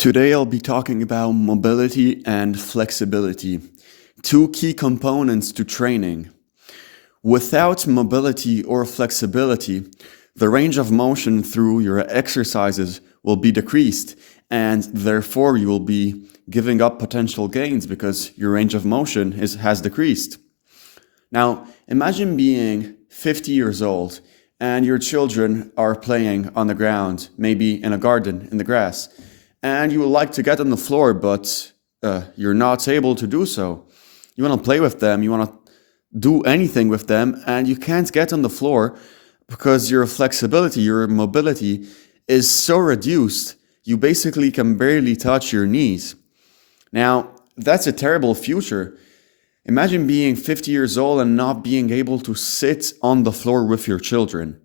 Today I'll be talking about mobility and flexibility, two key components to training. Without mobility or flexibility, the range of motion through your exercises will be decreased, and therefore you will be giving up potential gains because your range of motion has decreased. Now, imagine being 50 years old and your children are playing on the ground, maybe in a garden, in the grass, and you would like to get on the floor, but you're not able to do so. You want to play with them, you want to do anything with them, and you can't get on the floor because your flexibility, your mobility is so reduced, you basically can barely touch your knees. Now, that's a terrible future. Imagine being 50 years old and not being able to sit on the floor with your children.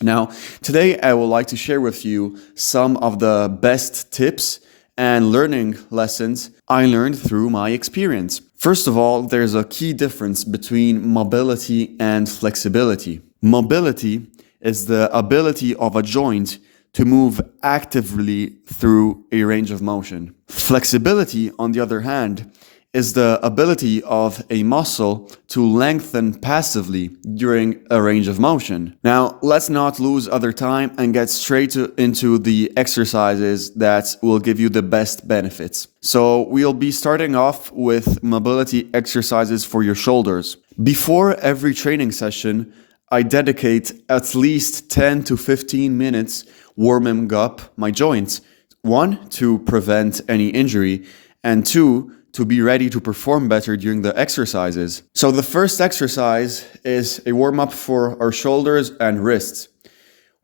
Now, today I would like to share with you some of the best tips and learning lessons I learned through my experience. First of all, there's a key difference between mobility and flexibility. Mobility is the ability of a joint to move actively through a range of motion. Flexibility, on the other hand, is the ability of a muscle to lengthen passively during a range of motion. Now, let's not lose other time and get straight into the exercises that will give you the best benefits. So we'll be starting off with mobility exercises for your shoulders. Before every training session, I dedicate at least 10 to 15 minutes warming up my joints. One, to prevent any injury, and two, to be ready to perform better during the exercises. So the first exercise is a warm-up for our shoulders and wrists.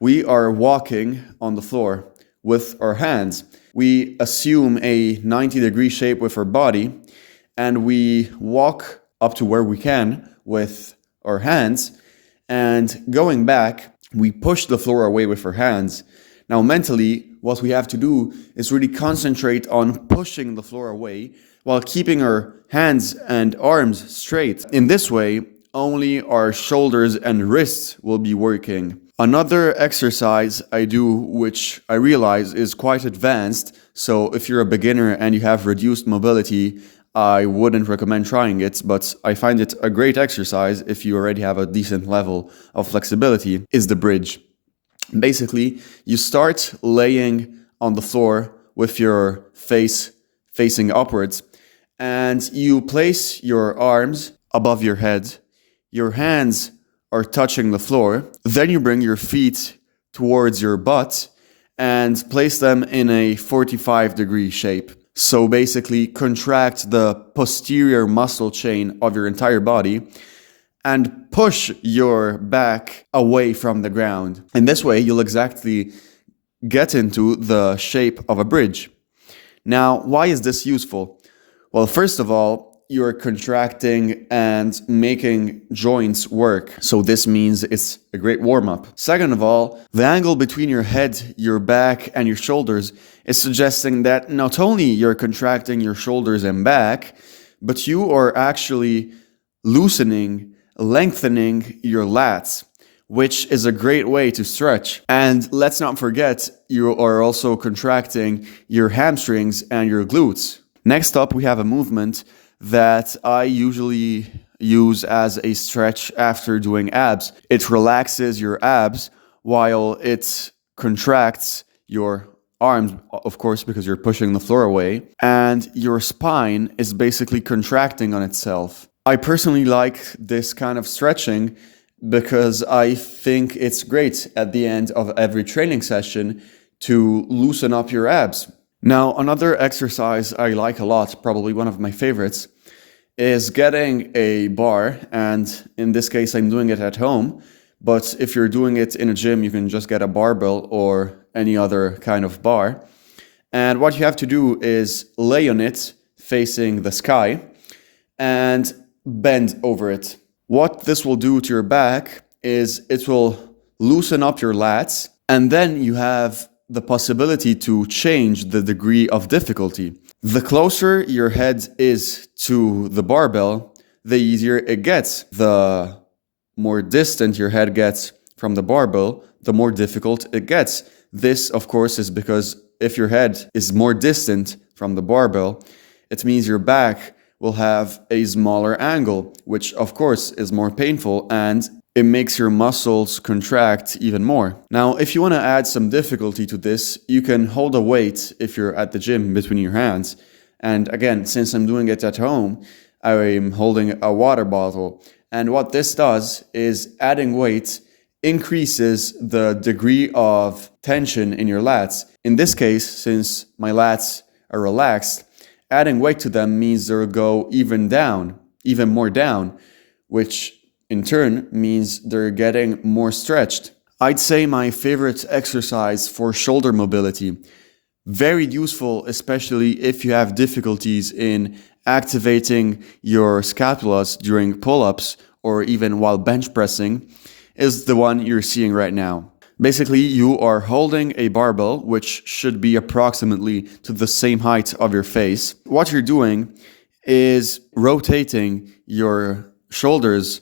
We are walking on the floor with our hands. We assume a 90-degree shape with our body, and we walk up to where we can with our hands, and going back, we push the floor away with our hands. Now mentally, what we have to do is really concentrate on pushing the floor away while keeping our hands and arms straight. In this way, only our shoulders and wrists will be working. Another exercise I do, which I realize is quite advanced, so if you're a beginner and you have reduced mobility, I wouldn't recommend trying it, but I find it a great exercise if you already have a decent level of flexibility, is the bridge. Basically, you start laying on the floor with your face facing upwards, and you place your arms above your head. Your hands are touching the floor. Then you bring your feet towards your butt and place them in a 45-degree shape. So basically, contract the posterior muscle chain of your entire body and push your back away from the ground. In this way, you'll exactly get into the shape of a bridge. Now, why is this useful? Well, first of all, you're contracting and making joints work. So this means it's a great warm-up. Second of all, the angle between your head, your back, and your shoulders is suggesting that not only you're contracting your shoulders and back, but you are actually lengthening your lats, which is a great way to stretch. And let's not forget, you are also contracting your hamstrings and your glutes. Next up, we have a movement that I usually use as a stretch after doing abs. It relaxes your abs while it contracts your arms, of course, because you're pushing the floor away, and your spine is basically contracting on itself. I personally like this kind of stretching because I think it's great at the end of every training session to loosen up your abs. Now, another exercise I like a lot, probably one of my favorites, is getting a bar, and in this case I'm doing it at home, but if you're doing it in a gym, you can just get a barbell or any other kind of bar. And what you have to do is lay on it facing the sky and bend over it. What this will do to your back is it will loosen up your lats, and then you have the possibility to change the degree of difficulty. The closer your head is to the barbell, the easier it gets. The more distant your head gets from the barbell, the more difficult it gets. This, of course, is because if your head is more distant from the barbell, it means your back will have a smaller angle, which of course is more painful and it makes your muscles contract even more. Now, if you want to add some difficulty to this, you can hold a weight if you're at the gym between your hands. And again, since I'm doing it at home, I'm holding a water bottle. And what this does is adding weight increases the degree of tension in your lats. In this case, since my lats are relaxed, adding weight to them means they'll go even more down, which in turn means they're getting more stretched. I'd say my favorite exercise for shoulder mobility, very useful, especially if you have difficulties in activating your scapulas during pull-ups or even while bench pressing, is the one you're seeing right now. Basically, you are holding a barbell, which should be approximately to the same height of your face. What you're doing is rotating your shoulders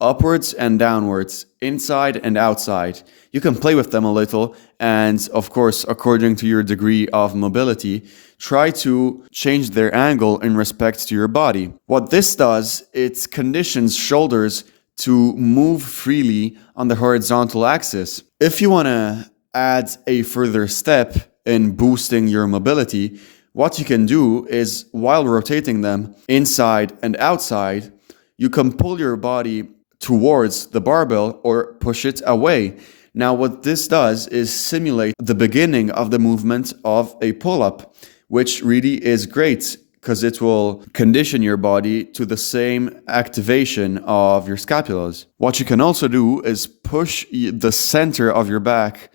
upwards and downwards, inside and outside. You can play with them a little, and of course, according to your degree of mobility, try to change their angle in respect to your body. What this does, it conditions shoulders to move freely on the horizontal axis. If you want to add a further step in boosting your mobility, what you can do is, while rotating them inside and outside, you can pull your body towards the barbell or push it away. Now, what this does is simulate the beginning of the movement of a pull-up, which really is great because it will condition your body to the same activation of your scapulas. What you can also do is push the center of your back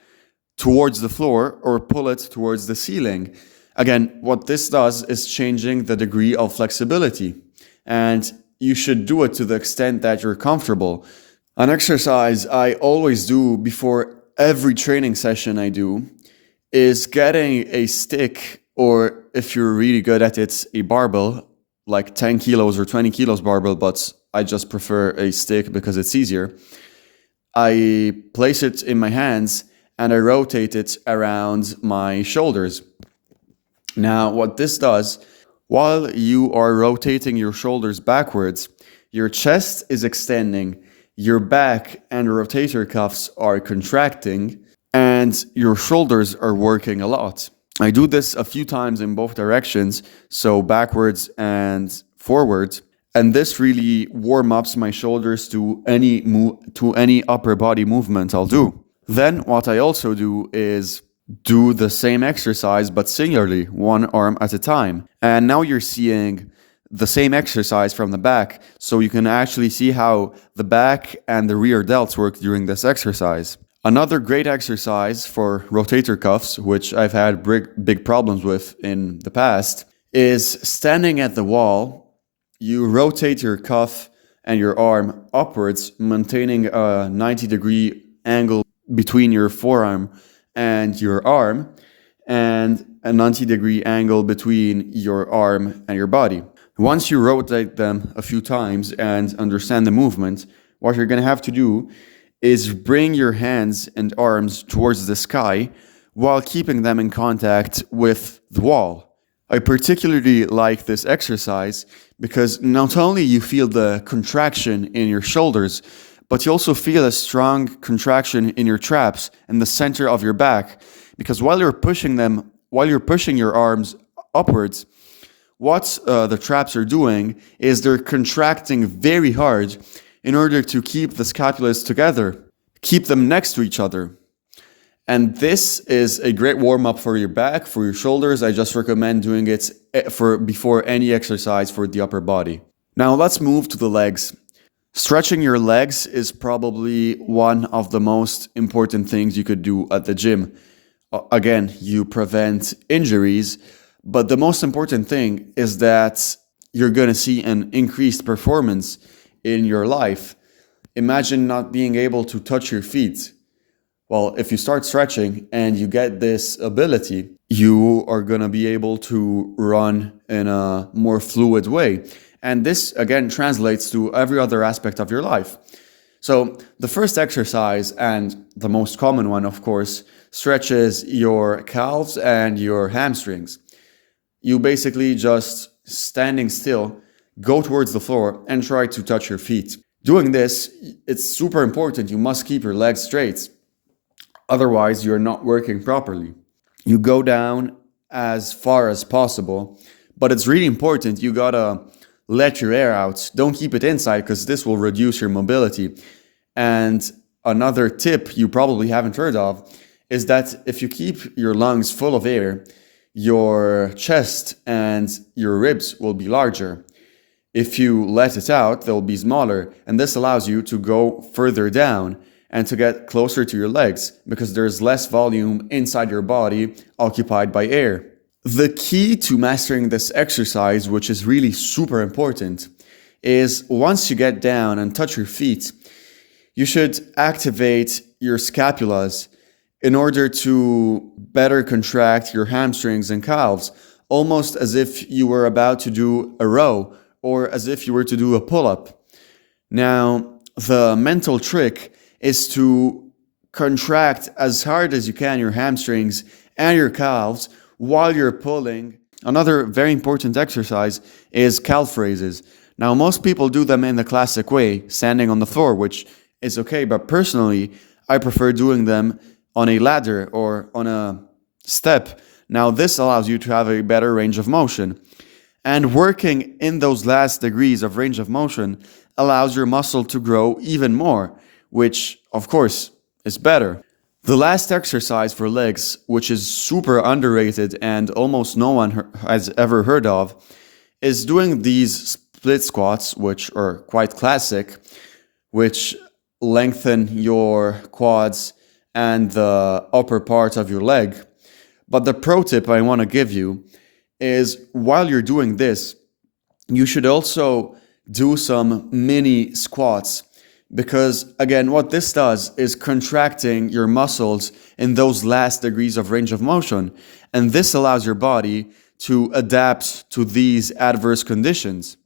towards the floor or pull it towards the ceiling. Again, what this does is changing the degree of flexibility, and you should do it to the extent that you're comfortable. An exercise I always do before every training session I do is getting a stick, or if you're really good at it, a barbell, like 10 kilos or 20 kilos barbell, but I just prefer a stick because it's easier. I place it in my hands and I rotate it around my shoulders. Now, what this does, while you are rotating your shoulders backwards, your chest is extending, your back and rotator cuffs are contracting, and your shoulders are working a lot. I do this a few times in both directions, so backwards and forwards, and this really warm-ups my shoulders to any upper body movement I'll do. Then what I also do is do the same exercise but singularly, one arm at a time. And now you're seeing the same exercise from the back, so you can actually see how the back and the rear delts work during this exercise. Another great exercise for rotator cuffs, which I've had big problems with in the past, is standing at the wall. You rotate your cuff and your arm upwards, maintaining a 90-degree angle between your forearm and your arm, and a 90-degree angle between your arm and your body. Once you rotate them a few times and understand the movement, what you're going to have to do is bring your hands and arms towards the sky while keeping them in contact with the wall. I particularly like this exercise because not only you feel the contraction in your shoulders, but you also feel a strong contraction in your traps and the center of your back, because while you're pushing your arms upwards, what the traps are doing is they're contracting very hard in order to keep the scapulas together, keep them next to each other. And this is a great warm-up for your back, for your shoulders. I just recommend doing it before any exercise for the upper body. Now let's move to the legs. Stretching your legs is probably one of the most important things you could do at the gym. Again, you prevent injuries, but the most important thing is that you're going to see an increased performance in your life. Imagine not being able to touch your feet. Well, if you start stretching and you get this ability, you are going to be able to run in a more fluid way. And this, again, translates to every other aspect of your life. So the first exercise, and the most common one, of course, stretches your calves and your hamstrings. You basically just standing still, go towards the floor and try to touch your feet. Doing this, it's super important. You must keep your legs straight. Otherwise, you're not working properly. You go down as far as possible, but it's really important. You gotta let your air out. Don't keep it inside because this will reduce your mobility. And another tip you probably haven't heard of is that if you keep your lungs full of air, your chest and your ribs will be larger. If you let it out, they'll be smaller, and this allows you to go further down and to get closer to your legs because there's less volume inside your body occupied by air. The key to mastering this exercise, which is really super important, is once you get down and touch your feet, you should activate your scapulas in order to better contract your hamstrings and calves, almost as if you were about to do a row or as if you were to do a pull-up. Now, the mental trick is to contract as hard as you can your hamstrings and your calves while you're pulling. Another very important exercise is calf raises. Now, most people do them in the classic way, standing on the floor, which is okay, but personally, I prefer doing them on a ladder or on a step. Now, this allows you to have a better range of motion. And working in those last degrees of range of motion allows your muscle to grow even more, which, of course, is better. The last exercise for legs, which is super underrated and almost no one has ever heard of, is doing these split squats, which are quite classic, which lengthen your quads and the upper part of your leg. But the pro tip I want to give you is while you're doing this, you should also do some mini squats. Because again, what this does is contracting your muscles in those last degrees of range of motion. And this allows your body to adapt to these adverse conditions.